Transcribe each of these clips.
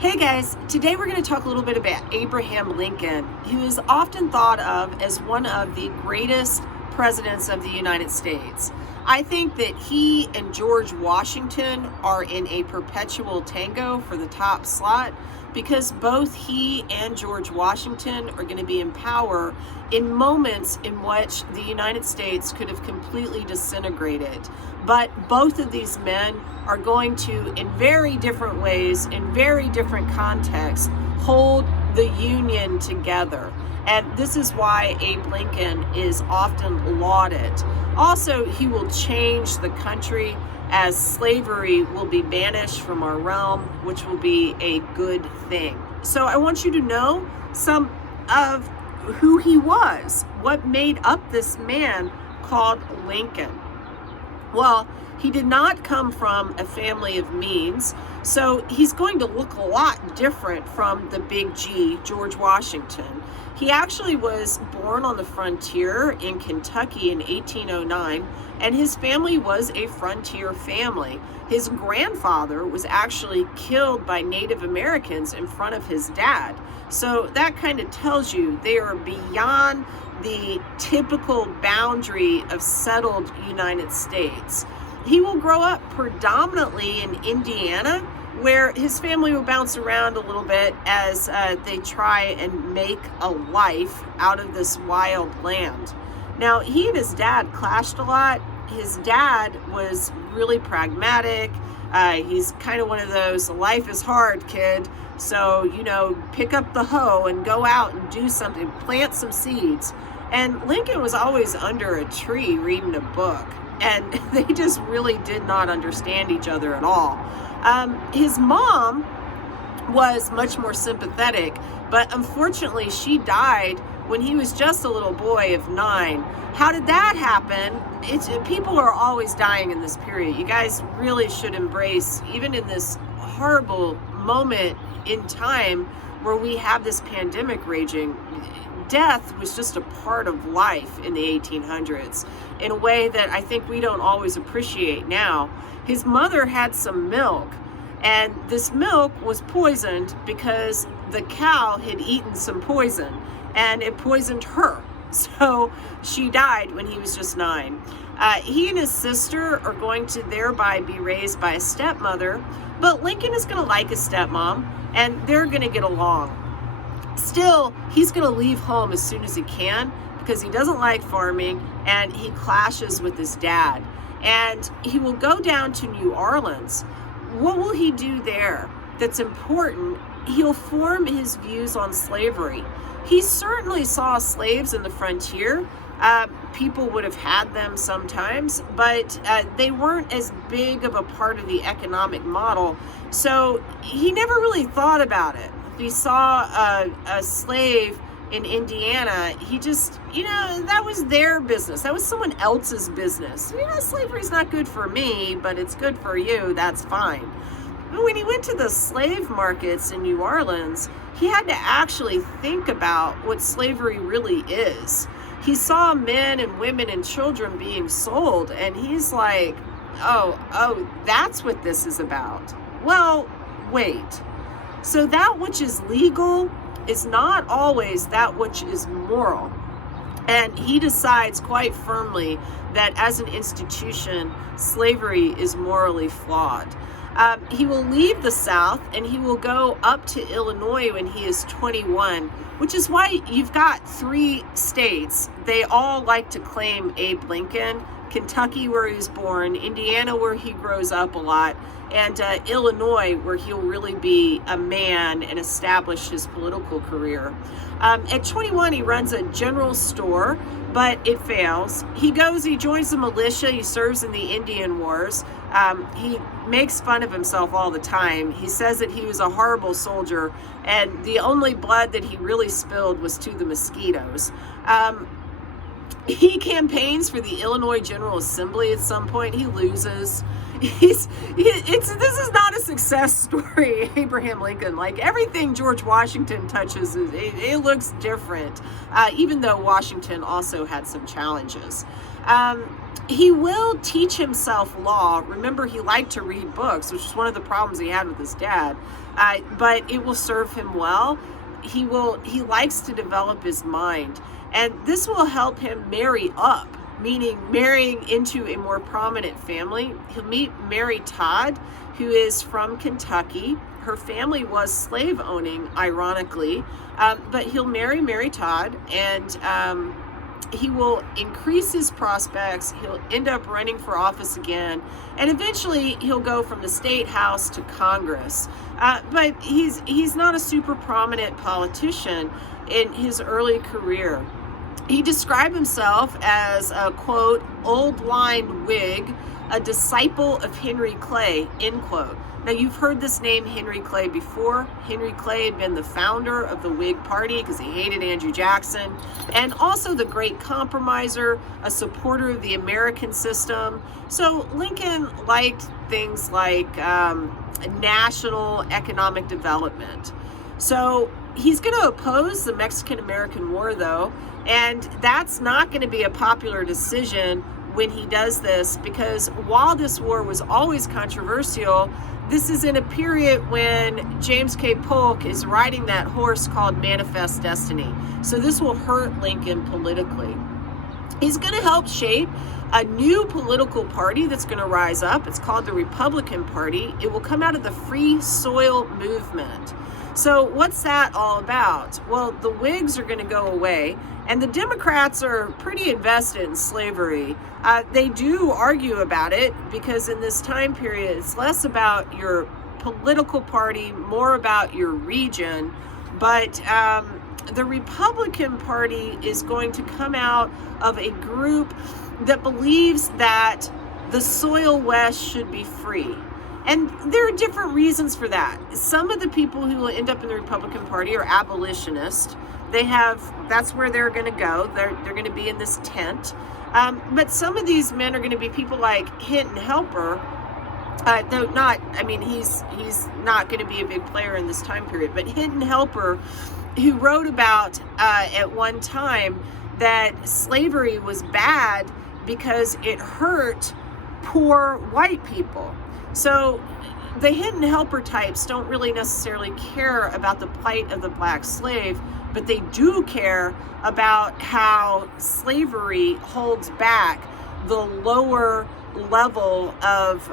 Hey guys, today we're going to talk a little bit about Abraham Lincoln, who is often thought of as one of the greatest presidents of the United States. I think that he and George Washington are in a perpetual tango for the top slot because both he and George Washington are going to be in power in moments in which the United States could have completely disintegrated. But both of these men are going to, in very different ways, in very different contexts, hold the Union together. And this is why Abe Lincoln is often lauded. Also, he will change the country as slavery will be banished from our realm, which will be a good thing. So I want you to know some of who he was, what made up this man called Lincoln. Well, he did not come from a family of means, so he's going to look a lot different from the big G, George Washington. He actually was born on the frontier in Kentucky in 1809, and his family was a frontier family. His grandfather was actually killed by Native Americans in front of his dad. So that kind of tells you they are beyond the typical boundary of settled United States. He will grow up predominantly in Indiana, where his family will bounce around a little bit as they try and make a life out of this wild land. Now, he and his dad clashed a lot. His dad was really pragmatic. He's kind of one of those, life is hard, kid. So, pick up the hoe and go out and do something, plant some seeds. And Lincoln was always under a tree reading a book. And they just really did not understand each other at all. His mom was much more sympathetic, but unfortunately she died when he was just a little boy of 9. How did that happen? People are always dying in this period. You guys really should embrace, even in this horrible moment in time where we have this pandemic raging, death was just a part of life in the 1800s in a way that I think we don't always appreciate now. His mother had some milk, and this milk was poisoned because the cow had eaten some poison, and it poisoned her. So she died when he was just 9. He and his sister are going to thereby be raised by a stepmother, but Lincoln is going to like his stepmom, and they're going to get along. Still, he's going to leave home as soon as he can because he doesn't like farming, and he clashes with his dad. And he will go down to New Orleans. What will he do there that's important? He'll form his views on slavery. He certainly saw slaves in the frontier. People would have had them sometimes, but they weren't as big of a part of the economic model. So he never really thought about it. If he saw a slave in Indiana, he just, that was their business. That was someone else's business. Slavery's not good for me, but it's good for you. That's fine. But when he went to the slave markets in New Orleans, he had to actually think about what slavery really is. He saw men and women and children being sold, and he's like, oh, that's what this is about. Well, wait. So that which is legal is not always that which is moral. And he decides quite firmly that as an institution, slavery is morally flawed. He will leave the South and he will go up to Illinois when he is 21, which is why you've got 3 states. They all like to claim Abe Lincoln. Kentucky, where he was born, Indiana, where he grows up a lot, and Illinois, where he'll really be a man and establish his political career. At 21, he runs a general store, but it fails. He joins the militia, he serves in the Indian Wars. He makes fun of himself all the time. He says that he was a horrible soldier, and the only blood that he really spilled was to the mosquitoes. He campaigns for the Illinois General Assembly at some point. He loses. This is not a success story, Abraham Lincoln. Like everything George Washington touches, it looks different, even though Washington also had some challenges. He will teach himself law. Remember, he liked to read books, which is one of the problems he had with his dad. But it will serve him well. He likes to develop his mind, and this will help him marry up, meaning marrying into a more prominent family. He'll meet Mary Todd, who is from Kentucky. Her family was slave owning, ironically, but he'll marry Mary Todd, and he will increase his prospects. He'll end up running for office again, and eventually he'll go from the state house to Congress. But he's not a super prominent politician in his early career. He described himself as a, quote, old line Whig, a disciple of Henry Clay, end quote. Now, you've heard this name Henry Clay before. Henry Clay had been the founder of the Whig Party because he hated Andrew Jackson, and also the great compromiser, a supporter of the American system. So Lincoln liked things like national economic development. So he's going to oppose the Mexican-American War, though, and that's not going to be a popular decision when he does this, because while this war was always controversial, this is in a period when James K. Polk is riding that horse called Manifest Destiny. So this will hurt Lincoln politically. He's going to help shape a new political party that's going to rise up. It's called the Republican Party. It will come out of the Free Soil movement. So what's that all about? Well, the Whigs are going to go away, and the Democrats are pretty invested in slavery. They do argue about it because in this time period, it's less about your political party, more about your region. But the Republican Party is going to come out of a group that believes that the soil west should be free. And there are different reasons for that. Some of the people who will end up in the Republican Party are abolitionists. That's where they're going to go. They're going to be in this tent. But some of these men are going to be people like Hinton Helper. He's not going to be a big player in this time period. But Hinton Helper, who wrote about at one time that slavery was bad because it hurt poor white people. So the Hinton Helper types don't really necessarily care about the plight of the black slave, but they do care about how slavery holds back the lower level of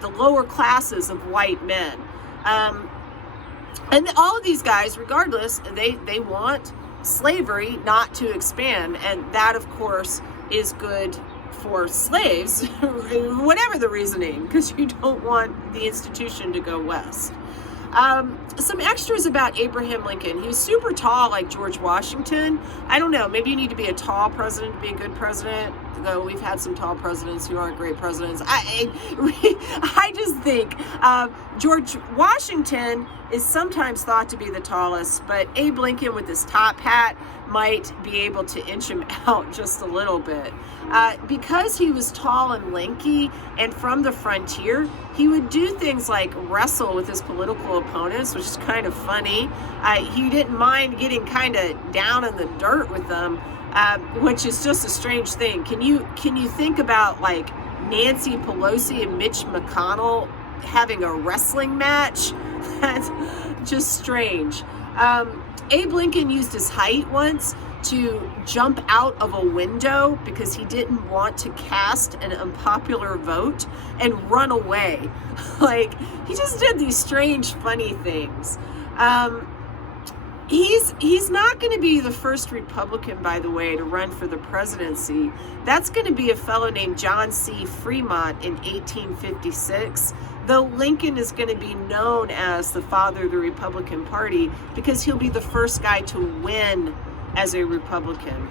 the lower classes of white men. And all of these guys, regardless, they want slavery not to expand, and that, of course, is good for slaves, whatever the reasoning, because you don't want the institution to go west. Some extras about Abraham Lincoln. He was super tall, like George Washington. I don't know, maybe you need to be a tall president to be a good president, though we've had some tall presidents who aren't great presidents. I just think George Washington is sometimes thought to be the tallest, but Abe Lincoln with his top hat might be able to inch him out just a little bit. Because he was tall and lanky and from the frontier, he would do things like wrestle with his political opponents, which is kind of funny. He didn't mind getting kind of down in the dirt with them, which is just a strange thing. Can you think about like Nancy Pelosi and Mitch McConnell having a wrestling match? That's just strange. Abe Lincoln used his height once to jump out of a window because he didn't want to cast an unpopular vote and run away. Like, he just did these strange, funny things. He's not going to be the first Republican, by the way, to run for the presidency. That's going to be a fellow named John C. Fremont in 1856. Though Lincoln is going to be known as the father of the Republican Party because he'll be the first guy to win as a Republican.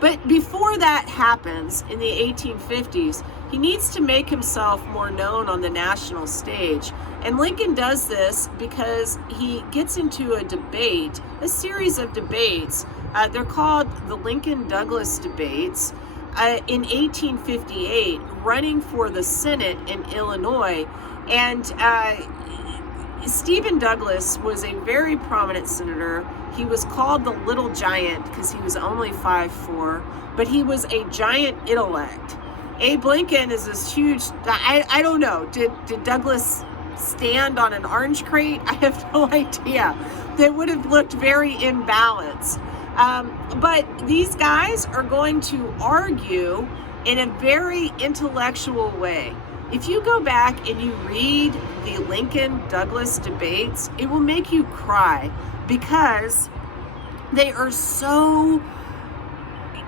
But before that happens in the 1850s, he needs to make himself more known on the national stage. And Lincoln does this because he gets into a debate, a series of debates. They're called the Lincoln-Douglas debates. In 1858, running for the Senate in Illinois. And Stephen Douglas was a very prominent senator. He was called the Little Giant because he was only 5'4", but he was a giant intellect. Abe Lincoln is this huge, I don't know, did Douglas stand on an orange crate? I have no idea. They would have looked very imbalanced. But these guys are going to argue in a very intellectual way. If you go back and you read the Lincoln-Douglas debates, it will make you cry because they are so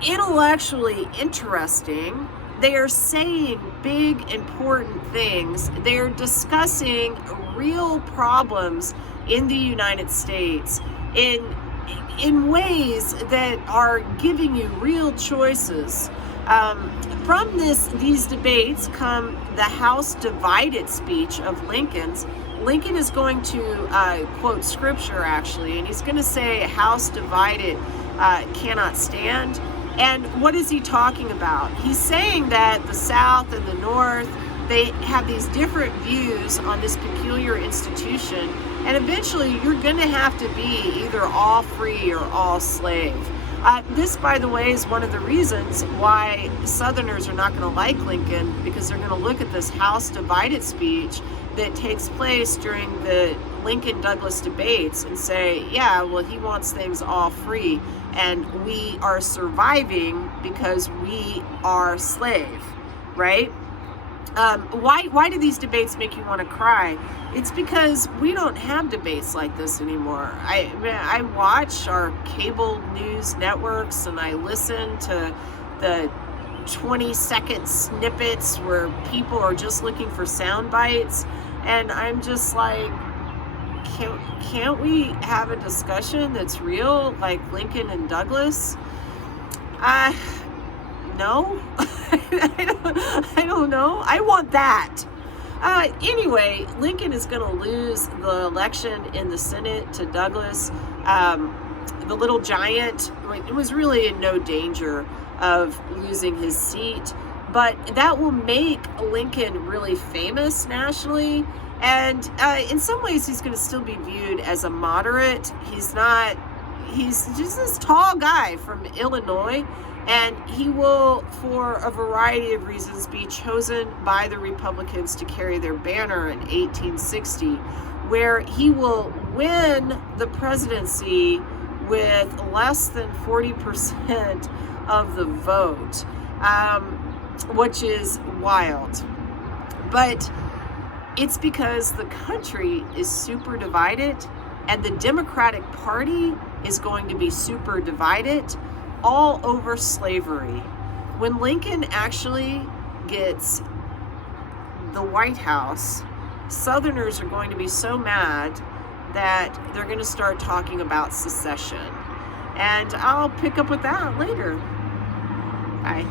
intellectually interesting. They are saying big, important things. They are discussing real problems in the United States in ways that are giving you real choices. From these debates come the House divided speech of Lincoln's. Lincoln is going to quote scripture, actually, and he's going to say, House divided cannot stand. And what is he talking about? He's saying that the South and the North, they have these different views on this peculiar institution, and eventually you're going to have to be either all free or all slave. This, by the way, is one of the reasons why Southerners are not going to like Lincoln, because they're going to look at this House divided speech that takes place during the Lincoln-Douglas debates and say, yeah, well, he wants things all free, and we are surviving because we are slave, right? Why do these debates make you want to cry? It's because we don't have debates like this anymore. I watch our cable news networks and I listen to the 20-second snippets where people are just looking for sound bites, and I'm just like, can't we have a discussion that's real, like Lincoln and Douglas? No. I don't know. I want that. Anyway, Lincoln is going to lose the election in the Senate to Douglas. The little giant was really in no danger of losing his seat, but that will make Lincoln really famous nationally. And in some ways, he's going to still be viewed as a moderate. He's just this tall guy from Illinois. And he will, for a variety of reasons, be chosen by the Republicans to carry their banner in 1860, where he will win the presidency with less than 40% of the vote, which is wild. But it's because the country is super divided, and the Democratic Party is going to be super divided all over slavery. When Lincoln actually gets the White House, Southerners are going to be so mad that they're going to start talking about secession. And I'll pick up with that later. Bye.